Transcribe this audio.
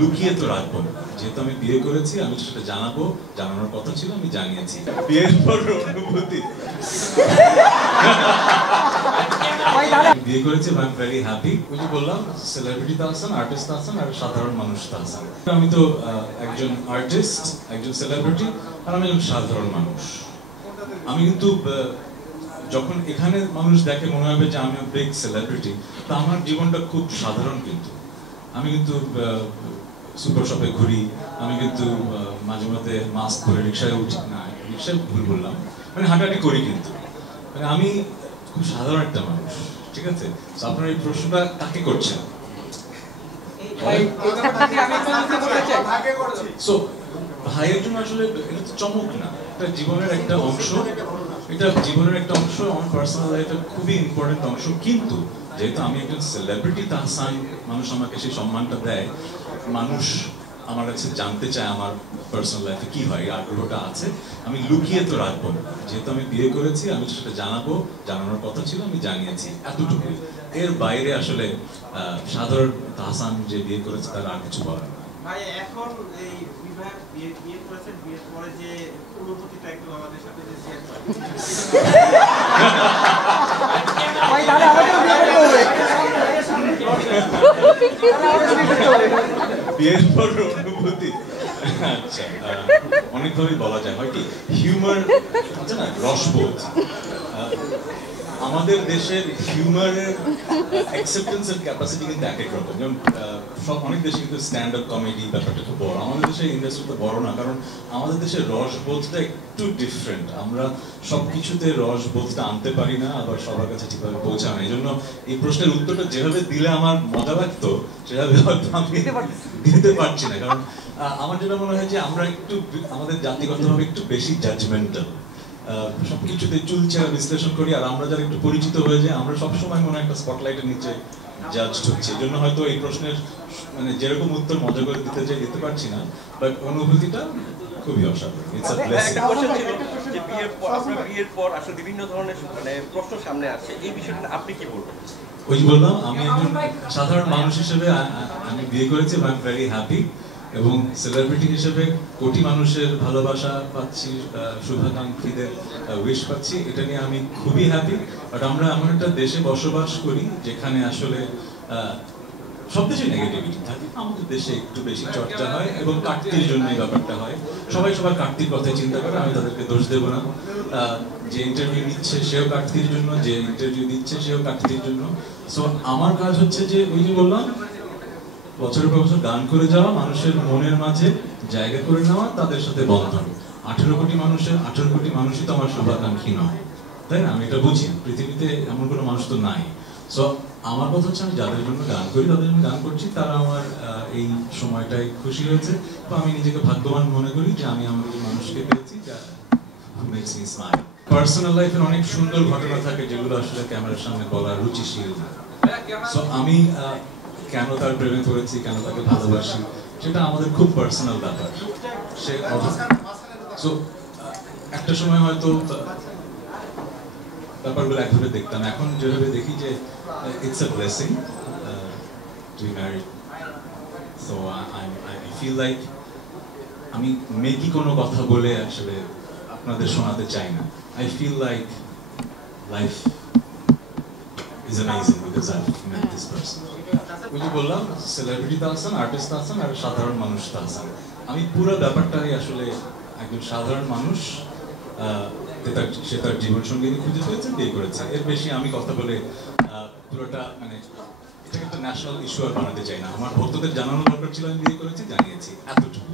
লুকিয়ে তো রাখবো না, যেহেতু আমি বিয়ে করেছি আমি সেটা জানাবো, জানানোর কথা ছিল, আমি জানিয়েছি। বিয়ের পর অনুভূতি বিয়ে করেছি, আই এম ভেরি হ্যাপি। ওই যে বললাম, সেলিব্রিটি তো আছেন, আর্টিস্ট আছেন, আর সাধারণ মানুষ তো আছেন। আমি তো একজন আর্টিস্ট, একজন সেলিব্রিটি, আর আমি একজন সাধারণ মানুষ। আমি কিন্তু যখন এখানে মানুষ দেখে মনে হবে যে আমি বিগ সেলিব্রিটি, তা আমার জীবনটা খুব সাধারণ। কিন্তু আমি কিন্তু সুপার শপে ঘুরি, আমি কিন্তু মাঝে মধ্যে মাস্ক পরে রিক্সায় উঠি না, রিক্সায় ভুল বললাম, মানে হাঁটাহাঁটি করি। কিন্তু মানে আমি খুব সাধারণ একটা মানুষ, ঠিক আছে? তো আপনার এই প্রশ্নটা কাকে করছেন? সো ভাইয়ের জন্য আসলে এটা তো চমক না, এটা জীবনের একটা অংশ, এটা জীবনের একটা অংশ, আমার পার্সোনাল লাইফের খুবই ইম্পর্টেন্ট অংশ। কিন্তু যেহেতু আমি একজন সেলিব্রিটি তাহসান, মানুষ আমাকে সেই সম্মানটা দেয়, মানুষ আমার কাছে জানতে চায় আমার পার্সোনাল লাইফে কি হয়, আগ্রহটা আছে। আমি লুকিয়ে তো রাখবো না, যেহেতু আমি বিয়ে করেছি আমি সেটা জানাবো, জানানোর কথা ছিল, আমি জানিয়েছি, এতটুকুই। এর বাইরে আসলে সাধারণ তাহসান যে বিয়ে করেছে তার আর কিছু বলার না। ভাই এখন এই বিবাহ বিয়ে করেছেন, বিয়ের পরে যে অনুভূতিটা একটু আমাদের সাথে যে শেয়ার করেন। ভাই দাদা আমাকে বিয়ে করবে। বিয়ের পর অনুভূতি, আচ্ছা, অনেকভাবেই বলা যায়। হয় কি, হিউমার আছে না, রসবোধ। আমাদের দেশের হিউমারের অ্যাকসেপ্টেন্সের ক্যাপাসিটি কিন্তু এক এক রকম। যেমন সব অনেক দেশে কিন্তু স্ট্যান্ড আপ কমেডি ব্যাপারটা খুব বড়, আমাদের দেশের ইন্ডাস্ট্রি তো বড় না, কারণ আমাদের দেশের রসবোধটা একটু ডিফারেন্ট। আমরা সব কিছুতে রসবোধটা আনতে পারি না, আবার সবার কাছে ঠিকভাবে পৌঁছায় না। এই জন্য এই প্রশ্নের উত্তরটা যেভাবে দিলে আমার মজা লাগতো সেভাবে হয়তো আমি দিতে পারছি না। কারণ আমার যেটা মনে হয় যে আমরা একটু আমাদের জাতিগতভাবে একটু বেশি জাজমেন্টাল, সবকিছুতে চুলচেরা বিশ্লেষণ করি। আর আমরা যারা একটু পরিচিত হয়ে যাই, আমরা সবসময় মনে হয় একটা স্পটলাইটের নিচে জাজ হচ্ছে। এই জন্য হয়তো এই প্রশ্নের মানে যেরকম উত্তর মজা করে দিতে চাই দিতে পারছি না, বাট অনুভূতিটা খুবই অসাধারণ। It's a blessing. একটা কোশ্চেন ছিল যে বিয়ের পর আসলে বিভিন্ন ধরনের মানে প্রশ্ন সামনে আসছে, এই বিষয়টা আপনি কি বলবেন? ওই যে বললাম, আমি একজন সাধারণ মানুষ হিসেবে আমি বিয়ে করেছি, আই এম ভেরি হ্যাপি। এবং সেলিব্রিটি হিসেবে কোটি মানুষের ভালোবাসা পাচ্ছি, শুভাকাঙ্ক্ষীদের উইশ পাচ্ছি, এটা নিয়ে আমি খুবই হ্যাপি। বাট আমরা এমন একটা দেশে বসবাস করি যেখানে আসলে সব দেশে নেগেটিভিটি থাকে, আমাদের দেশে একটু বেশি চর্চা হয় এবং কাটতির জন্য এই ব্যাপারটা হয়। সবাই সবার কাটতির কথাই চিন্তা করে, আমি তাদেরকে দোষ দেবো না। যে ইন্টারভিউ নিচ্ছে সেও কাটতির জন্য, যে ইন্টারভিউ দিচ্ছে সেও কাটতির জন্য। সো আমার কাজ হচ্ছে যে ওই যে বললাম, বছরের পর বছর গান করে যাওয়া, মানুষের মনের মাঝে জায়গা করে নেওয়া, তাদের সাথে বন্ধন। 18 কোটি মানুষের 18 কোটি মানুষই তো আমার শুভাকাঙ্ক্ষী নয়, তাই না? আমি এটা বুঝি, পৃথিবীতে এমন কোনো মানুষ তো নাই। সো আমার কথা হচ্ছে, আমি যাদের জন্য গান করি, তাদের জন্য গান করছি, তারা আমার এই সময়টায় খুশি হয়েছে। তো আমি নিজেকে ভাগ্যবান মনে করি যে আমি আমার এই মানুষকে পেয়েছি যা মেক্স মি স্মাইল। পার্সোনাল লাইফের অনেক সুন্দর ঘটনা থাকে যেগুলো আসলে ক্যামেরার সামনে বলার রুচিশীল না। সো আমি কেন তার প্রেমে পড়েছি, কেন তাকে ভালোবাসি, সেটা আমাদের খুব পার্সোনাল ব্যাপার। সে সো একটা সময় হয়তো ব্যাপারগুলো একভাবে দেখতাম, এখন যেভাবে দেখি যে it's a blessing to be married. So I feel like আমি মেকি কোনো কথা বলে আসলে আপনাদের শোনাতে চাই না। I feel like life is amazing because I've met this person. ওই যে বললাম, সেলিব্রিটি তো আছেন, আর্টিস্ট আছেন, আর সাধারণ মানুষ তো আছেন। আমি পুরো ব্যাপারটাই আসলে একজন সাধারণ মানুষ, সে তার জীবন সঙ্গী খুঁজে পেয়েছে, বিয়ে করেছে। এর বেশি আমি কথা বলে পুরোটা মানে এটাকে একটা ন্যাশনাল ইস্যু আর বানাতে চাই না। আমার ভক্তদের জানানোর দরকার ছিল, আমি বিয়ে করেছি, জানিয়েছি, এতটুকু।